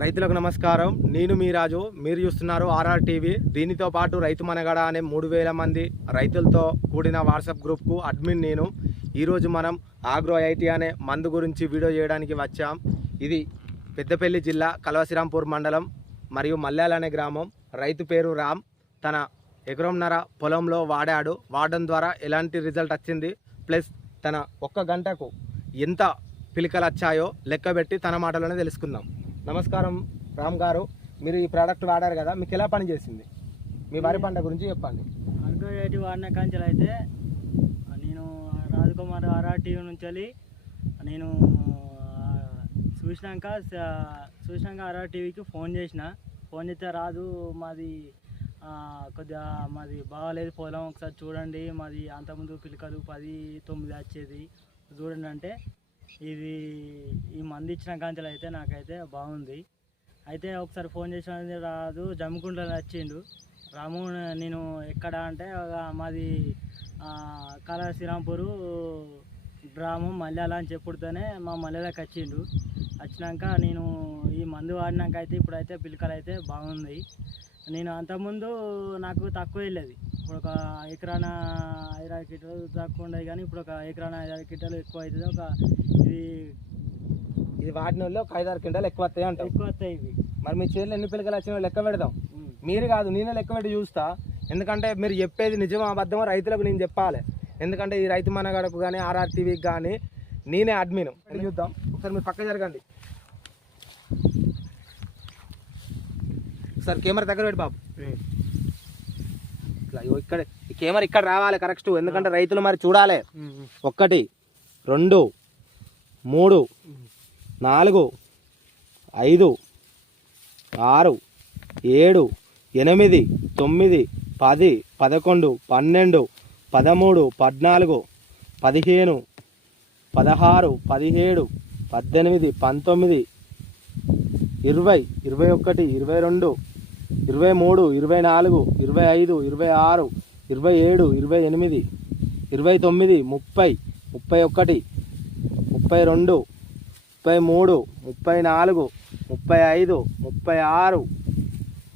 రైతులకు నమస్కారం. నేను మీ రాజు. మీరు చూస్తున్నారు ఆర్ఆర్ టీవీ. దీనితో పాటు రైతు మనగడ అనే మూడు వేల మంది రైతులతో కూడిన వాట్సాప్ గ్రూప్కు అడ్మిన్ నేను. ఈరోజు మనం ఆగ్రో ఐటీ అనే మందు గురించి వీడియో చేయడానికి వచ్చాం. ఇది పెద్దపల్లి జిల్లా కలవశ్రీరాంపూర్ మండలం మరియు మల్లాల అనే గ్రామం. రైతు పేరు రామ్. తన ఎకరంన్నర పొలంలో వాడాడు. వాడడం ద్వారా ఎలాంటి రిజల్ట్ వచ్చింది? ప్లస్ తన ఒక్క గంటకు ఎంత పిలికలు వచ్చాయో లెక్కబెట్టి తన మాటలోనే తెలుసుకుందాం. నమస్కారం రామ్ గారు. మీరు ఈ ప్రోడక్ట్ వాడారు కదా మీకు ఎలా పని చేసింది? మీ వరి పంట గురించి చెప్పండి. ఆర్గోఐటి వాడిన కంచెలు అయితే నేను రాజకుమార్ ఆర్ఆర్ టీవీ నుంచి వెళ్ళి నేను చూసినాక చూసినాక ఆర్ఆర్టీవీకి ఫోన్ చేసిన. ఫోన్ చేస్తే రాదు మాది కొద్దిగా మాది బాగాలేదు పొలం. ఒకసారి చూడండి మాది అంతకుముందు పిలకలు పది తొమ్మిది వచ్చేది. చూడండి అంటే ఇది ఈ మంది ఇచ్చిన కాంచెలు అయితే నాకైతే బాగుంది. అయితే ఒకసారి ఫోన్ చేసిన రాదు జమ్మికుంటలో వచ్చిండు రాము నేను ఎక్కడ అంటే ఒక మాది కళ శ్రీరాంపూరు గ్రామం మల్యాల అని చెప్పుడుతోనే మా మల్యాలకు వచ్చిండు. వచ్చినాక నేను ఈ మందు వాడినాక అయితే ఇప్పుడైతే పిలకలు అయితే బాగుంది. నేను అంతకుముందు నాకు తక్కువ వెళ్ళేది. ఇప్పుడు ఒక ఎకరాన ఐదారు కిటలు తక్కువ ఉండేది కానీ ఇప్పుడు ఒక ఎకరాన ఐదారు కిటలు ఎక్కువ అవుతుంది. ఒక ఇది ఇది వాడిన వాళ్ళు ఒక ఐదారు క్వింటాలు ఎక్కువ వస్తాయి అంటాం ఎక్కువ వస్తాయి ఇవి. మరి మీ చేతిలో ఎన్ని పిలకలు వచ్చినాయో లెక్క పెడదాం. మీరు కాదు నేనే లెక్క పెట్టి చూస్తా. ఎందుకంటే మీరు చెప్పేది నిజమో అబద్ధమో రైతులకు నేను చెప్పాలి. ఎందుకంటే ఈ రైతు మనగడకు కానీ ఆర్ఆర్ టీవీకి కానీ నేనే అడ్మిన్ చూద్దాం. ఒకసారి మీరు పక్క జరగండి. ఒకసారి కెమెరా దగ్గర పెట్టి బాబు. ఇట్లా. ఇక్కడ కెమెరా ఇక్కడ రావాలి కరెక్ట్ ఎందుకంటే రైతులు మరి చూడాలి. ఒకటి రెండు మూడు నాలుగు ఐదు ఆరు ఏడు ఎనిమిది తొమ్మిది పది పదకొండు పన్నెండు పదమూడు పద్నాలుగు పదిహేను పదహారు పదిహేడు పద్దెనిమిది పంతొమ్మిది ఇరవై ఇరవై ఒకటి ఇరవై రెండు ఇరవై మూడు ఇరవై నాలుగు ఇరవై ఐదు ఇరవై ఆరు ఇరవై ఏడు ఇరవై ఎనిమిది ఇరవై తొమ్మిది ముప్పై ముప్పై ఒకటి ముప్పై రెండు ముప్పై మూడు ముప్పై నాలుగు ముప్పై ఐదు ముప్పై ఆరు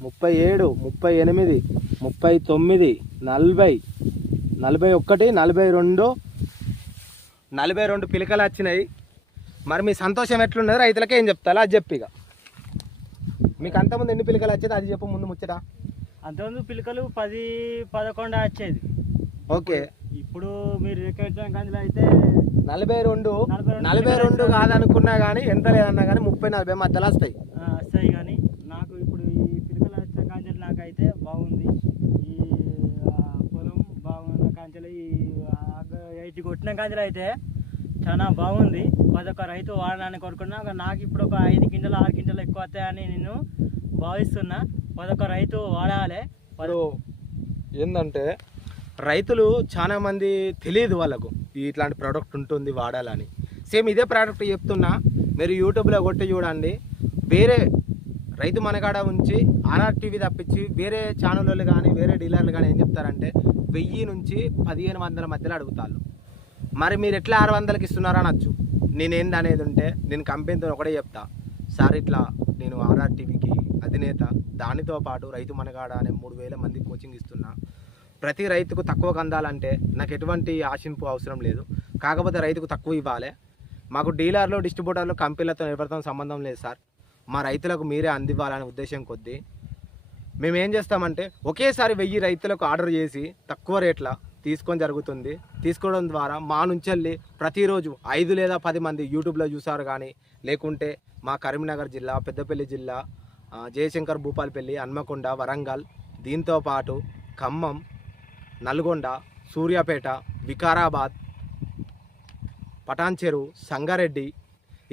ముప్పై ఏడు ముప్పై ఎనిమిది ముప్పై తొమ్మిది నలభై నలభై ఒకటి నలభై రెండు నలభై రెండు పిలకలు వచ్చినాయి. మరి మీ సంతోషం ఎట్లున్నది? రైతులకి ఏం చెప్తారా? అది చెప్పిగా మీకు అంతకుముందు ఎన్ని పిలకలు వచ్చేది? అది చెప్పు ముందు ముచ్చట. అంతకుముందు పిలకలు పది పదకొండు వచ్చేది. ఓకే. ఇప్పుడు మీరు అయితే నలభై రెండు నలభై రెండు కాదనుకున్నా కానీ ఎంత లేదన్నా కానీ ముప్పై నలభై మధ్యలో వస్తాయి. వస్తాయి కానీ నాకు ఇప్పుడు ఈ పిలకలు వచ్చిన కాంచెలు నాకైతే బాగుంది. ఈ పొలం బాగున్న కాంచెలు ఈ ఎయిట్ కొట్టిన కాంచెలు అయితే చాలా బాగుంది. అదొక రైతు వాడడానికి కోరుకున్నా నాకు ఇప్పుడు ఒక ఐదు గింటలు ఆరు గింటలు ఎక్కువ వస్తాయని నేను భావిస్తున్నా. అదొక రైతు వాడాలి. వారు ఏంటంటే రైతులు చాలా మంది తెలియదు వాళ్ళకు ఇట్లాంటి ప్రోడక్ట్ ఉంటుంది వాడాలని. సేమ్ ఇదే ప్రోడక్ట్ చెప్తున్నా మీరు యూట్యూబ్లో కొట్టి చూడండి. వేరే రైతు మనకాడ ఉంచి ఆర్ఆర్ టీవీ తప్పించి వేరే ఛానళ్ళు కానీ వేరే డీలర్లు కానీ ఏం చెప్తారంటే వెయ్యి నుంచి పదిహేను వందల మధ్యలో అడుగుతారు మరి మీరు ఎట్లా ఆరు వందలకి ఇస్తున్నారా అనొచ్చు. నేనేంది అనేది ఉంటే నేను కంపెనీతో ఒకటే చెప్తా. సార్ ఇట్లా నేను ఆర్ఆర్టీవీకి అధినేత దానితో పాటు రైతు మనగాడ అనే మూడు వేల మంది కోచింగ్ ఇస్తున్నా. ప్రతి రైతుకు తక్కువ అందాలంటే నాకు ఎటువంటి ఆశింపు అవసరం లేదు. కాకపోతే రైతుకు తక్కువ ఇవ్వాలి. మాకు డీలర్లు డిస్ట్రిబ్యూటర్లు కంపెనీలతో ఎవరితో సంబంధం లేదు సార్. మా రైతులకు మీరే అందివ్వాలనే ఉద్దేశం కొద్దీ మేము ఏం చేస్తామంటే ఒకేసారి వెయ్యి రైతులకు ఆర్డర్ చేసి తక్కువ రేట్ల తీసుకొని జరుగుతుంది. తీసుకోవడం ద్వారా మా నుంచి ప్రతిరోజు ఐదు లేదా పది మంది యూట్యూబ్లో చూసారు కానీ లేకుంటే మా కరీంనగర్ జిల్లా పెద్దపల్లి జిల్లా జయశంకర్ భూపాలపల్లి హన్మకొండ వరంగల్ దీంతోపాటు ఖమ్మం నల్గొండ సూర్యాపేట వికారాబాద్ పటాన్చెరు సంగారెడ్డి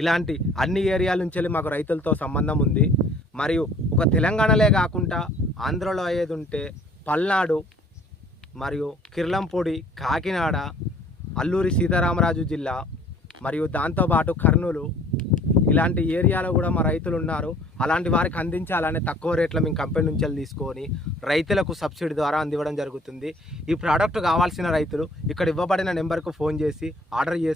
ఇలాంటి అన్ని ఏరియాల నుంచి మాకు రైతులతో సంబంధం ఉంది. మరియు ఒక తెలంగాణలే కాకుండా ఆంధ్రలో అయ్యేది ఉంటే పల్నాడు మరియు కిర్లంపొడి కాకినాడ అల్లూరి సీతారామరాజు జిల్లా మరియు దాంతోపాటు కర్నూలు ఇలాంటి ఏరియాలో కూడా మా రైతులు ఉన్నారు. అలాంటి వారికి అందించాలనే తక్కువ రేట్లో మేము కంపెనీ నుంచి తీసుకొని రైతులకు సబ్సిడీ ద్వారా అందివ్వడం జరుగుతుంది. ఈ ప్రోడక్ట్ కావాల్సిన రైతులు ఇక్కడ ఇవ్వబడిన నెంబర్కు ఫోన్ చేసి ఆర్డర్ చేసి